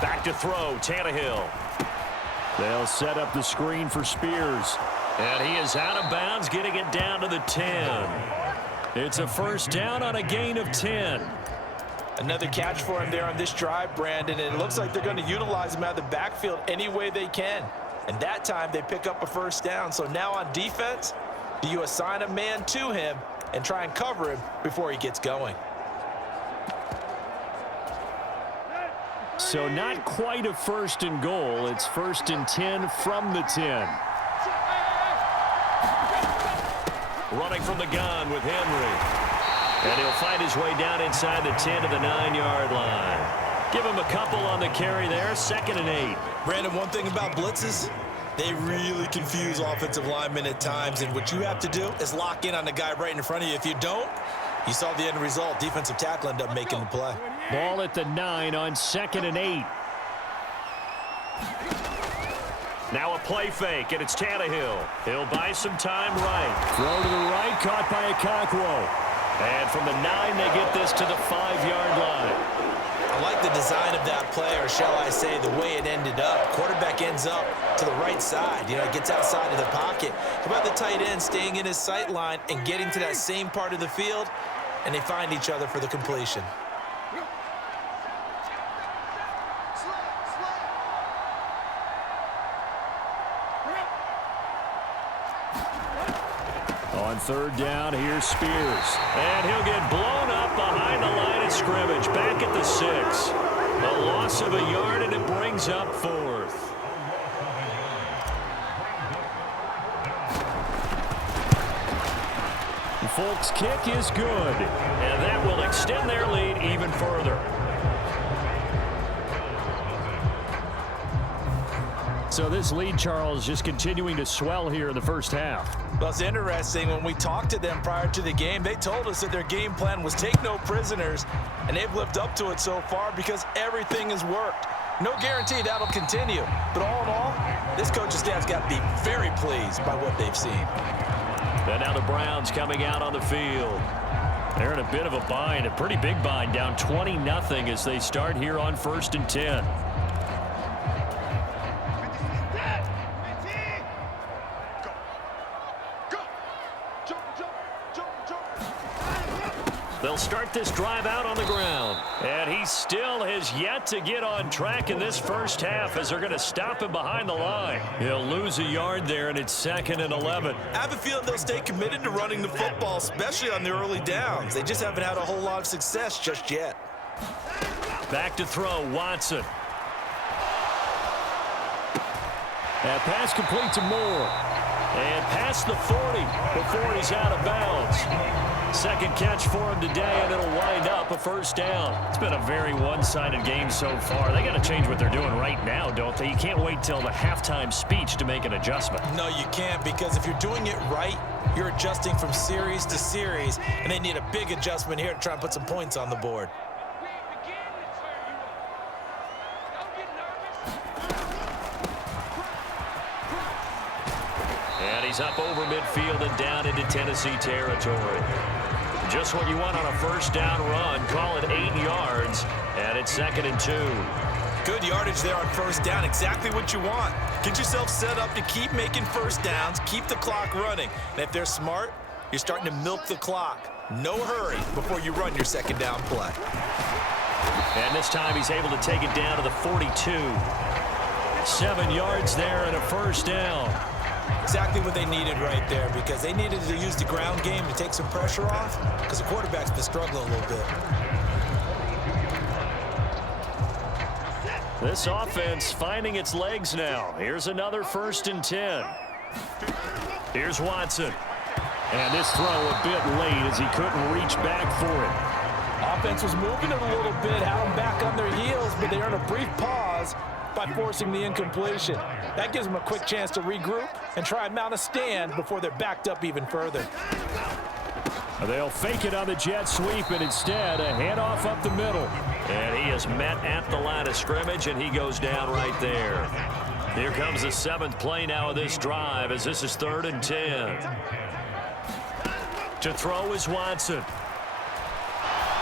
Back to throw, Tannehill. They'll set up the screen for Spears. And he is out of bounds, getting it down to the 10. It's a first down on a gain of 10. Another catch for him there on this drive, Brandon, and it looks like they're going to utilize him out of the backfield any way they can. And that time they pick up a first down. So now on defense, do you assign a man to him and try and cover him before he gets going? So not quite a first and goal. It's first and 10 from the 10. Running from the gun with Henry. And he'll find his way down inside the 10 to the 9-yard line. Give him a couple on the carry there, 2nd and 8. Brandon, one thing about blitzes, they really confuse offensive linemen at times, and what you have to do is lock in on the guy right in front of you. If you don't, you saw the end result. Defensive tackle ended up making the play. Ball at the 9 on 2nd and 8. Now a play fake, and it's Tannehill. He'll buy some time right. Throw to the right, caught by Okonkwo. And from the 9, they get this to the 5-yard line. I like the design of that play, or shall I say the way it ended up. Quarterback ends up to the right side. You know, it gets outside of the pocket. How about the tight end staying in his sight line and getting to that same part of the field, and they find each other for the completion. On 3rd down, here's Spears. And he'll get blown up behind the line of scrimmage. Back at the 6. A loss of a yard, and it brings up 4th. Folks' kick is good. And that will extend their lead even further. So this lead, Charles, just continuing to swell here in the first half. Well, it's interesting. When we talked to them prior to the game, they told us that their game plan was take no prisoners, and they've lived up to it so far because everything has worked. No guarantee that'll continue. But all in all, this coaching staff's got to be very pleased by what they've seen. And now the Browns coming out on the field. They're in a bit of a bind, a pretty big bind, down 20-0 as they start here on 1st and 10. They'll start this drive out on the ground. And he still has yet to get on track in this first half as they're going to stop him behind the line. He'll lose a yard there, and it's 2nd and 11. I have a feeling they'll stay committed to running the football, especially on the early downs. They just haven't had a whole lot of success just yet. Back to throw, Watson. That pass complete to Moore. And past the 40 before he's out of bounds. 2nd catch for him today, and it'll wind up a first down. It's been a very one-sided game so far. They got to change what they're doing right now, don't they? You can't wait till the halftime speech to make an adjustment. No, you can't, because if you're doing it right, you're adjusting from series to series, and they need a big adjustment here to try and put some points on the board. And he's up over midfield and down into Tennessee territory. Just what you want on a first down run. Call it 8 yards, and it's 2nd and 2. Good yardage there on first down. Exactly what you want. Get yourself set up to keep making first downs, keep the clock running. And if they're smart, you're starting to milk the clock. No hurry before you run your 2nd down play. And this time he's able to take it down to the 42. 7 yards there and a first down. Exactly what they needed right there, because they needed to use the ground game to take some pressure off, because the quarterback's been struggling a little bit. This offense finding its legs now. Here's another 1st and 10. Here's Watson. And this throw a bit late as he couldn't reach back for it. Offense was moving it a little bit, had them back on their heels, but they earned a brief pause by forcing the incompletion. That gives them a quick chance to regroup and try and mount a stand before they're backed up even further. They'll fake it on the jet sweep, and instead a handoff up the middle. And he is met at the line of scrimmage, and he goes down right there. Here comes the 7th play now of this drive, as this is 3rd and 10. To throw is Watson.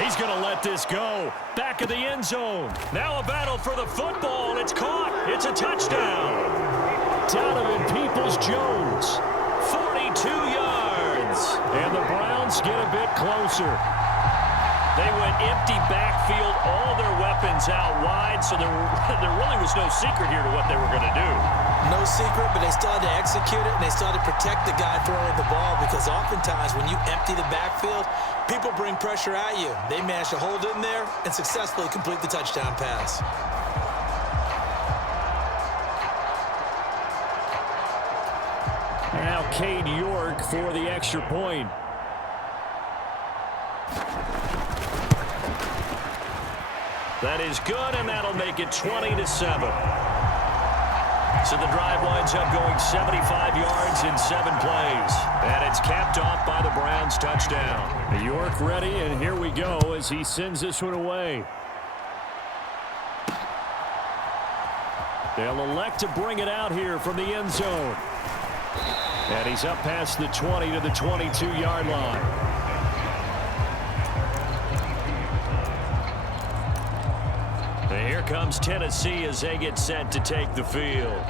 He's going to let this go. Back of the end zone. Now a battle for the football. It's caught. It's a touchdown. Donovan Peoples-Jones, 42 yards. And the Browns get a bit closer. They went empty backfield, all their weapons out wide, so there really was no secret here to what they were going to do. No secret, but they still had to execute it, and they still had to protect the guy throwing the ball, because oftentimes when you empty the backfield, people bring pressure at you. They managed to hold in there and successfully complete the touchdown pass. Now Cade York for the extra point. That is good, and that'll make it 20-7. So the drive winds up going 75 yards in 7 plays. And it's capped off by the Browns' touchdown. York ready, and here we go as he sends this one away. They'll elect to bring it out here from the end zone. And he's up past the 20 to the 22-yard line. Here comes Tennessee as they get set to take the field.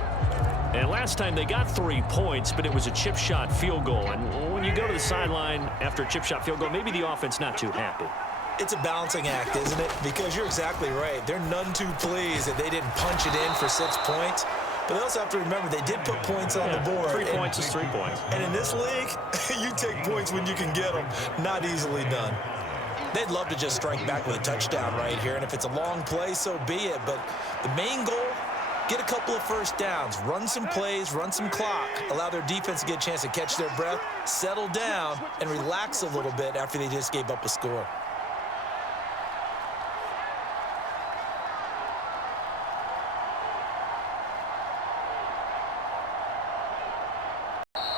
And last time they got 3 points, but it was a chip shot field goal. And when you go to the sideline after a chip shot field goal, maybe the offense not too happy. It's a balancing act, isn't it? Because you're exactly right. They're none too pleased that they didn't punch it in for 6 points. But they also have to remember they did put points on the board. 3 points is 3 points. And in this league, you take points when you can get them. Not easily done. They'd love to just strike back with a touchdown right here, and if it's a long play, so be it. But the main goal, get a couple of first downs, run some plays, run some clock, allow their defense to get a chance to catch their breath, settle down, and relax a little bit after they just gave up a score.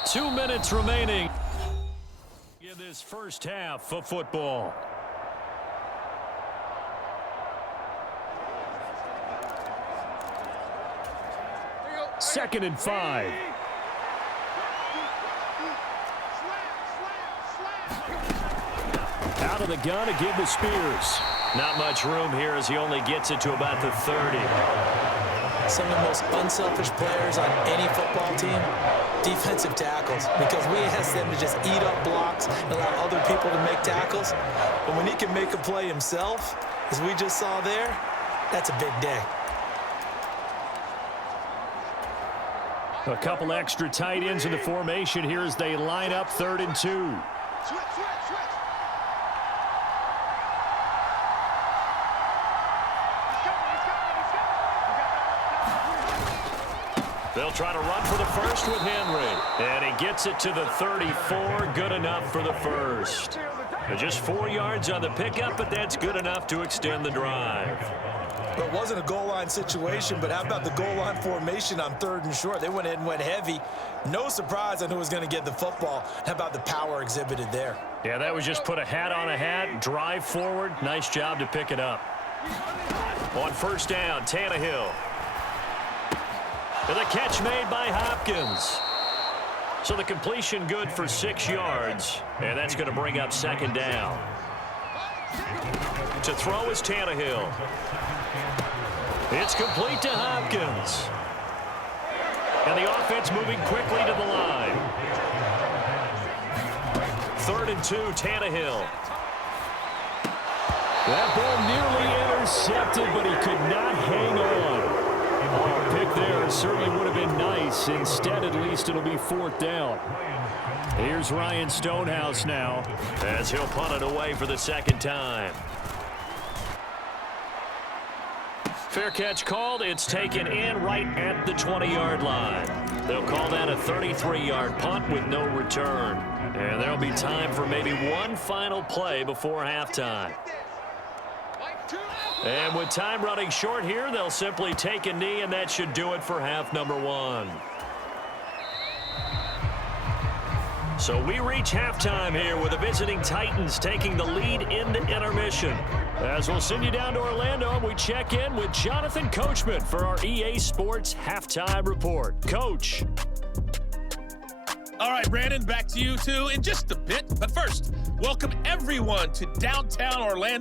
Two minutes remaining in this first half of football. Second and 5. Out of the gun to give to Spears. Not much room here as he only gets it to about the 30. Some of the most unselfish players on any football team, defensive tackles, because we ask them to just eat up blocks and allow other people to make tackles. But when he can make a play himself, as we just saw there, that's a big day. A couple extra tight ends in the formation here as they line up 3rd and 2. They'll try to run for the first with Henry. And he gets it to the 34. Good enough for the first. Just 4 yards on the pickup, but that's good enough to extend the drive. It wasn't a goal line situation, but how about the goal line formation on 3rd and short? They went in and went heavy. No surprise on who was going to get the football. How about the power exhibited there? Yeah, that was just put a hat on a hat, drive forward. Nice job to pick it up. On first down, Tannehill. And the catch made by Hopkins. So the completion good for 6 yards. And that's going to bring up 2nd down. To throw is Tannehill. It's complete to Hopkins. And the offense moving quickly to the line. 3rd and 2, Tannehill. That ball nearly intercepted, but he could not hang on. Oh, pick there certainly would have been nice. Instead, at least, it'll be 4th down. Here's Ryan Stonehouse now as he'll punt it away for the 2nd time. Fair catch called. It's taken in right at the 20-yard line. They'll call that a 33-yard punt with no return. And there'll be time for maybe one final play before halftime. And with time running short here, they'll simply take a knee, and that should do it for half number 1. So we reach halftime here with the visiting Titans taking the lead into intermission. As we'll send you down to Orlando, we check in with Jonathan Coachman for our EA Sports Halftime Report. Coach. All right, Brandon, back to you two in just a bit. But first, welcome everyone to downtown Orlando.